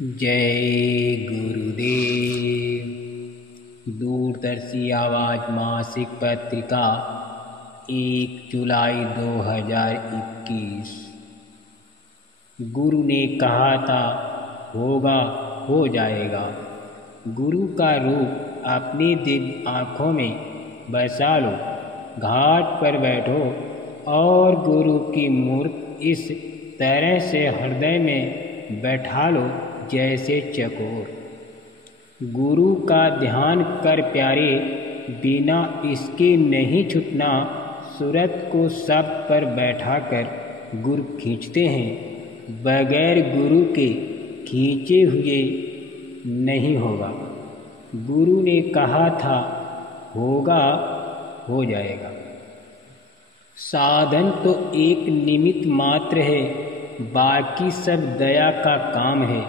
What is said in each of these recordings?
जय गुरुदेव। दूरदर्शी आवाज मासिक पत्रिका 1 जुलाई 2021। गुरु ने कहा था होगा हो जाएगा। गुरु का रूप अपनी दिव्य आँखों में बसा लो, घाट पर बैठो और गुरु की मूर्ति इस तरह से हृदय में बैठा लो जैसे चकोर। गुरु का ध्यान कर प्यारे, बिना इसके नहीं छूटना। सूरत को सब पर बैठा कर गुरु खींचते हैं, बगैर गुरु के खींचे हुए नहीं होगा। गुरु ने कहा था होगा हो जाएगा। साधन तो एक निमित्त मात्र है, बाकी सब दया का काम है।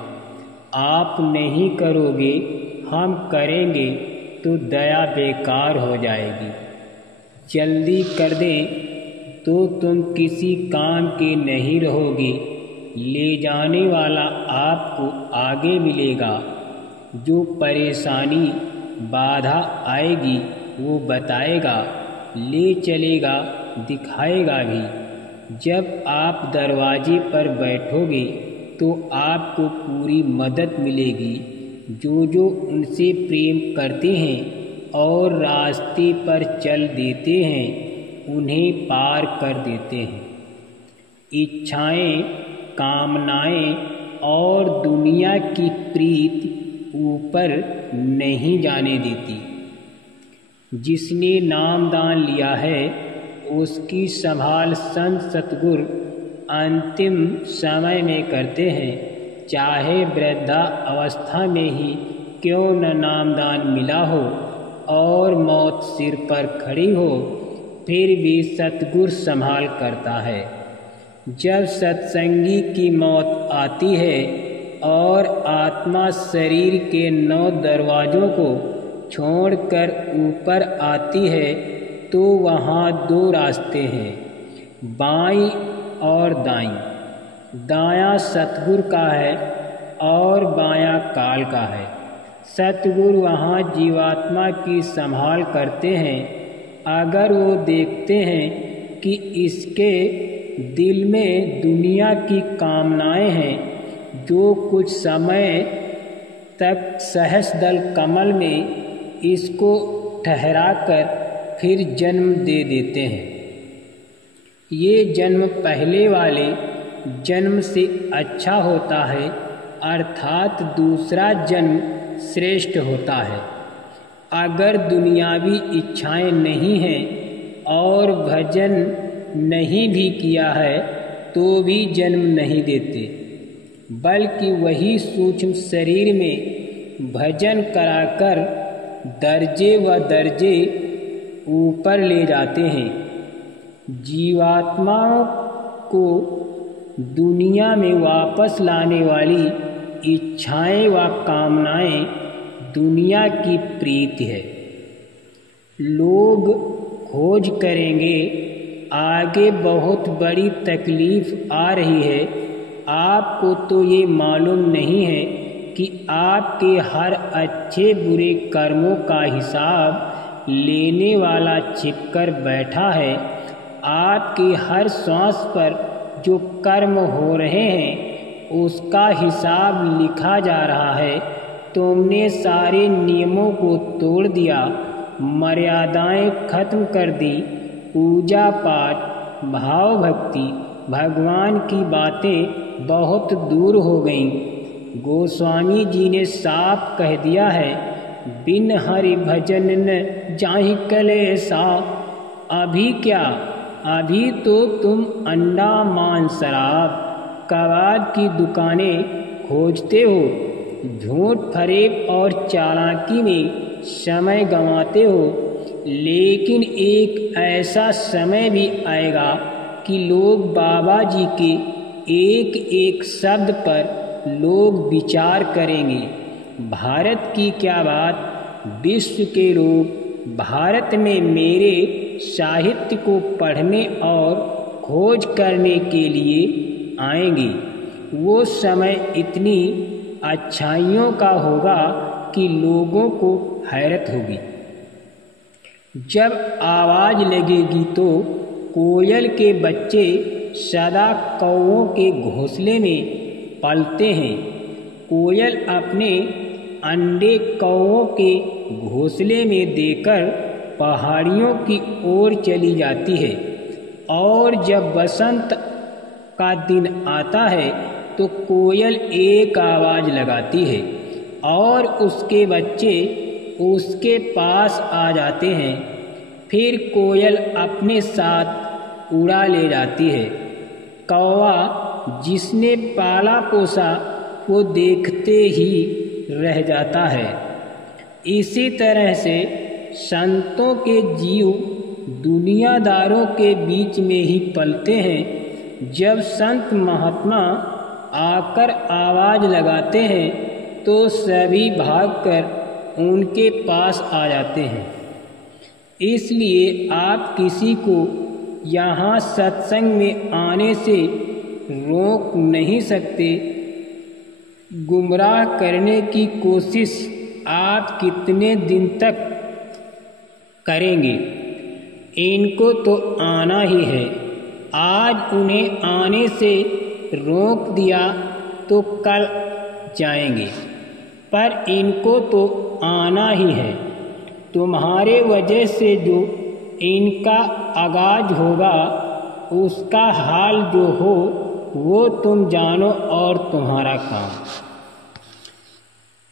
आप नहीं करोगे, हम करेंगे तो दया बेकार हो जाएगी। जल्दी कर दें तो तुम किसी काम के नहीं रहोगे। ले जाने वाला आपको आगे मिलेगा। जो परेशानी बाधा आएगी वो बताएगा, ले चलेगा, दिखाएगा भी। जब आप दरवाजे पर बैठोगे तो आपको पूरी मदद मिलेगी। जो उनसे प्रेम करते हैं और रास्ते पर चल देते हैं, उन्हें पार कर देते हैं। इच्छाएं, कामनाएं और दुनिया की प्रीत ऊपर नहीं जाने देती। जिसने नामदान लिया है उसकी संभाल संत सतगुरु अंतिम समय में करते हैं। चाहे वृद्धा अवस्था में ही क्यों न नामदान मिला हो और मौत सिर पर खड़ी हो, फिर भी सतगुरु संभाल करता है। जब सत्संगी की मौत आती है और आत्मा शरीर के 9 दरवाज़ों को छोड़कर ऊपर आती है तो वहाँ 2 रास्ते हैं, बाईं और दाईं। दायां सतगुरु का है और बायां काल का है। सतगुरु वहाँ जीवात्मा की संभाल करते हैं। अगर वो देखते हैं कि इसके दिल में दुनिया की कामनाएं हैं, जो कुछ समय तक सहस्रदल कमल में इसको ठहराकर फिर जन्म दे देते हैं। ये जन्म पहले वाले जन्म से अच्छा होता है, अर्थात दूसरा जन्म श्रेष्ठ होता है। अगर दुनियावी इच्छाएं नहीं हैं और भजन नहीं भी किया है तो भी जन्म नहीं देते, बल्कि वही सूक्ष्म शरीर में भजन कराकर दर्जे व दर्जे ऊपर ले जाते हैं। जीवात्माओं को दुनिया में वापस लाने वाली इच्छाएं व कामनाएं दुनिया की प्रीति है। लोग खोज करेंगे, आगे बहुत बड़ी तकलीफ आ रही है। आपको तो ये मालूम नहीं है कि आपके हर अच्छे बुरे कर्मों का हिसाब लेने वाला छिपकर बैठा है। आपके हर श्वास पर जो कर्म हो रहे हैं उसका हिसाब लिखा जा रहा है। तुमने सारे नियमों को तोड़ दिया, मर्यादाएं खत्म कर दी, पूजा पाठ, भाव भक्ति, भगवान की बातें बहुत दूर हो गईं। गोस्वामी जी ने साफ कह दिया है, बिन हरि भजन न जाहि कलेसा। अभी क्या, अभी तो तुम अंडा मान शराब कबाब की दुकानें खोजते हो, झूठ फरेब और चालाकी में समय गंवाते हो। लेकिन एक ऐसा समय भी आएगा कि लोग बाबा जी के एक एक शब्द पर लोग विचार करेंगे। भारत की क्या बात, विश्व के लोग भारत में मेरे साहित्य को पढ़ने और खोज करने के लिए आएंगे। वो समय इतनी अच्छाइयों का होगा कि लोगों को हैरत होगी। जब आवाज़ लगेगी तो कोयल के बच्चे सदा कौओं के घोंसले में पलते हैं। कोयल अपने अंडे कौओं के घोंसले में देकर पहाड़ियों की ओर चली जाती है, और जब बसंत का दिन आता है तो कोयल एक आवाज़ लगाती है और उसके बच्चे उसके पास आ जाते हैं। फिर कोयल अपने साथ उड़ा ले जाती है। कौवा जिसने पाला पोसा वो देखते ही रह जाता है। इसी तरह से संतों के जीव दुनियादारों के बीच में ही पलते हैं। जब संत महात्मा आकर आवाज़ लगाते हैं तो सभी भागकर उनके पास आ जाते हैं। इसलिए आप किसी को यहाँ सत्संग में आने से रोक नहीं सकते। गुमराह करने की कोशिश आप कितने दिन तक करेंगे? इनको तो आना ही है। आज उन्हें आने से रोक दिया तो कल जाएंगे, पर इनको तो आना ही है। तुम्हारे वजह से जो इनका आगाज होगा उसका हाल जो हो वो तुम जानो और तुम्हारा काम।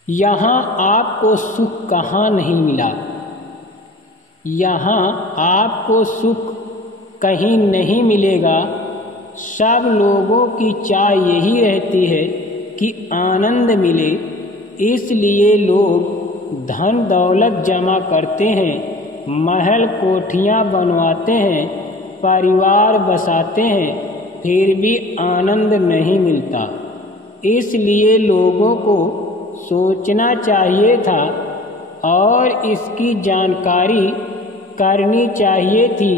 यहाँ आपको सुख कहाँ नहीं मिला। यहाँ आपको सुख कहीं नहीं मिलेगा। सब लोगों की चाह यही रहती है कि आनंद मिले, इसलिए लोग धन दौलत जमा करते हैं, महल कोठियाँ बनवाते हैं, परिवार बसाते हैं, फिर भी आनंद नहीं मिलता। इसलिए लोगों को सोचना चाहिए था और इसकी जानकारी करनी चाहिए थी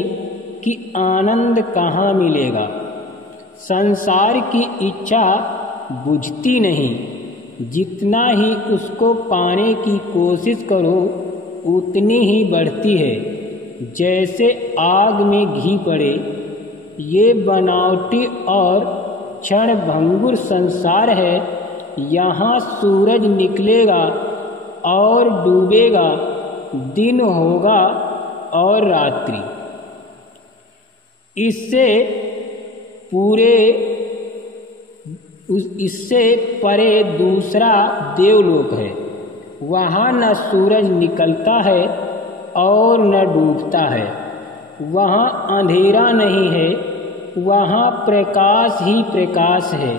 कि आनंद कहाँ मिलेगा। संसार की इच्छा बुझती नहीं, जितना ही उसको पाने की कोशिश करो उतनी ही बढ़ती है। जैसे आग में घी पड़े। ये बनावटी और क्षणभंगुर संसार है। यहाँ सूरज निकलेगा और डूबेगा, दिन होगा और रात्रि। इससे परे दूसरा देवलोक है। वहाँ न सूरज निकलता है और न डूबता है। वहाँ अंधेरा नहीं है, वहाँ प्रकाश ही प्रकाश है।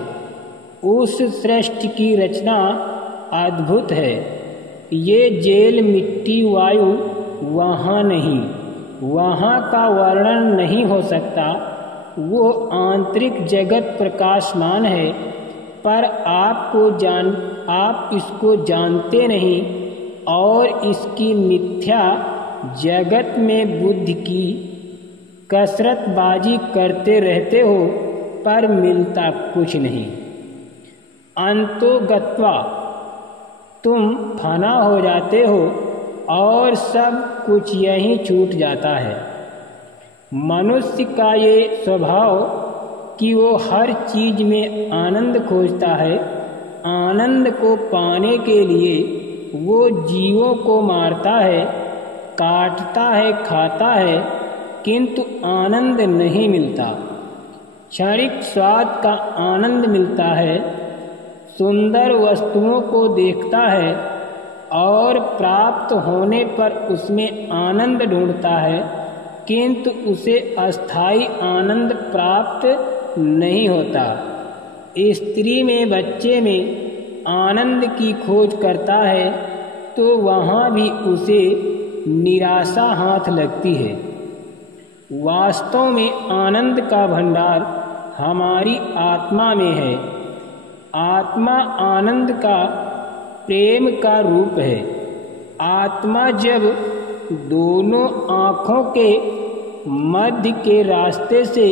उस सृष्टि की रचना अद्भुत है। ये जेल मिट्टी वायु वहाँ नहीं, वहाँ का वर्णन नहीं हो सकता। वो आंतरिक जगत प्रकाशमान है, पर आप इसको जानते नहीं और इसकी मिथ्या जगत में बुद्धि की कसरतबाजी करते रहते हो, पर मिलता कुछ नहीं। अंतो गत्वा तुम फना हो जाते हो और सब कुछ यहीं छूट जाता है। मनुष्य का ये स्वभाव कि वो हर चीज में आनंद खोजता है। आनंद को पाने के लिए वो जीवों को मारता है, काटता है, खाता है, किंतु आनंद नहीं मिलता। क्षणिक स्वाद का आनंद मिलता है, सुंदर वस्तुओं को देखता है और प्राप्त होने पर उसमें आनंद ढूंढता है, किंतु उसे अस्थायी आनंद प्राप्त नहीं होता। स्त्री में, बच्चे में आनंद की खोज करता है तो वहाँ भी उसे निराशा हाथ लगती है। वास्तव में आनंद का भंडार हमारी आत्मा में है। आत्मा आनंद का, प्रेम का रूप है। आत्मा जब दोनों आँखों के मध्य के रास्ते से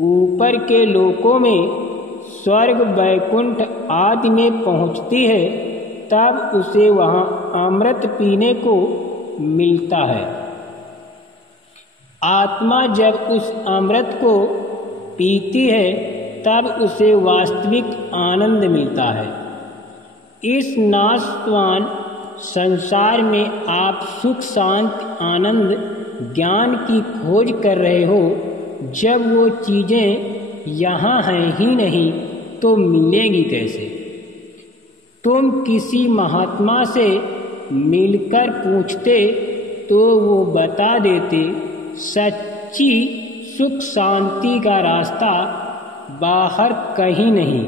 ऊपर के लोकों में स्वर्ग वैकुंठ आदि में पहुँचती है तब उसे वहाँ अमृत पीने को मिलता है। आत्मा जब उस अमृत को पीती है तब उसे वास्तविक आनंद मिलता है। इस नाशवान संसार में आप सुख शांति आनंद ज्ञान की खोज कर रहे हो। जब वो चीज़ें यहाँ हैं ही नहीं तो मिलेंगी कैसे? तुम किसी महात्मा से मिलकर पूछते तो वो बता देते सच्ची सुख शांति का रास्ता बाहर कहीं नहीं।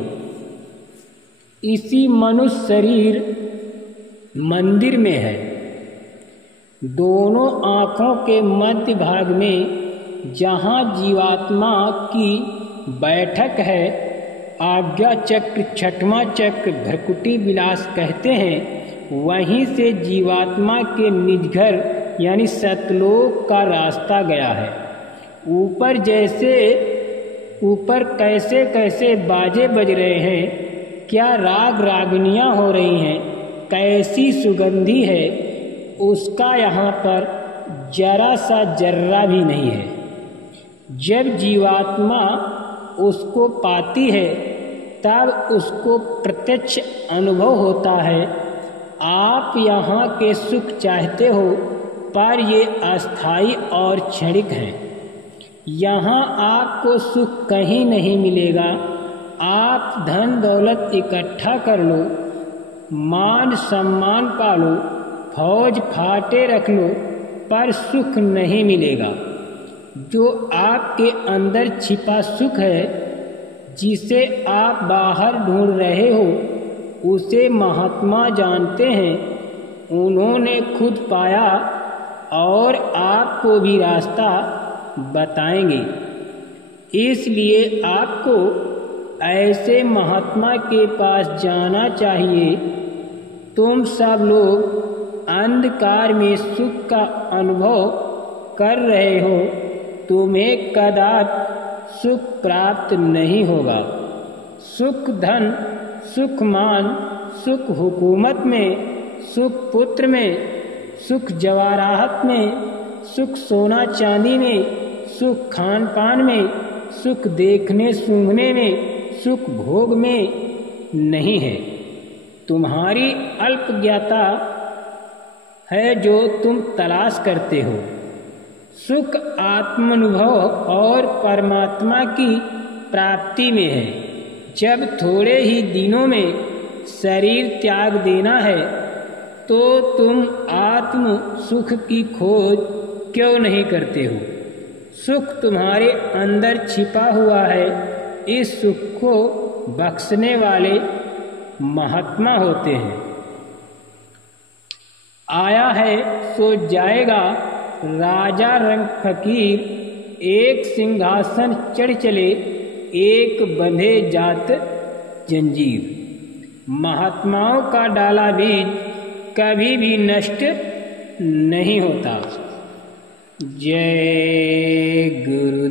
इसी मनुष्य शरीर मंदिर में है। दोनों आँखों के मध्य भाग में जहाँ जीवात्मा की बैठक है, आज्ञा चक्र छठवां चक्र भ्रकुटी विलास कहते हैं, वहीं से जीवात्मा के निज घर यानी सतलोक का रास्ता गया है। ऊपर कैसे कैसे बाजे बज रहे हैं, क्या राग रागनियाँ हो रही हैं, कैसी सुगंधी है, उसका यहाँ पर जरा सा जर्रा भी नहीं है। जब जीवात्मा उसको पाती है तब उसको प्रत्यक्ष अनुभव होता है। आप यहाँ के सुख चाहते हो पर ये अस्थाई और क्षणिक हैं। यहाँ आपको सुख कहीं नहीं मिलेगा। आप धन दौलत इकट्ठा कर लो, मान सम्मान पालो, फौज फाटे रख लो, पर सुख नहीं मिलेगा। जो आपके अंदर छिपा सुख है, जिसे आप बाहर ढूंढ रहे हो, उसे महात्मा जानते हैं। उन्होंने खुद पाया और आपको भी रास्ता बताएंगे। इसलिए आपको ऐसे महात्मा के पास जाना चाहिए। तुम सब लोग अंधकार में सुख का अनुभव कर रहे हो, तुम्हें कदापि सुख प्राप्त नहीं होगा। सुख धन, सुख मान, सुख हुकूमत में, सुख पुत्र में, सुख जवाहरात में, सुख सोना चांदी में, सुख खान पान में, सुख देखने सूंघने में, सुख भोग में नहीं है। तुम्हारी अल्पज्ञता है जो तुम तलाश करते हो। सुख आत्मानुभव और परमात्मा की प्राप्ति में है। जब थोड़े ही दिनों में शरीर त्याग देना है तो तुम आत्म सुख की खोज क्यों नहीं करते हो? सुख तुम्हारे अंदर छिपा हुआ है। इस सुख को बख्शने वाले महात्मा होते हैं। आया है सो जाएगा। राजा रंग फकीर एक सिंहासन चढ़ चले, एक बंधे जात जंजीर। महात्माओं का डाला बीज कभी भी नष्ट नहीं होता। जय गुरुदेव।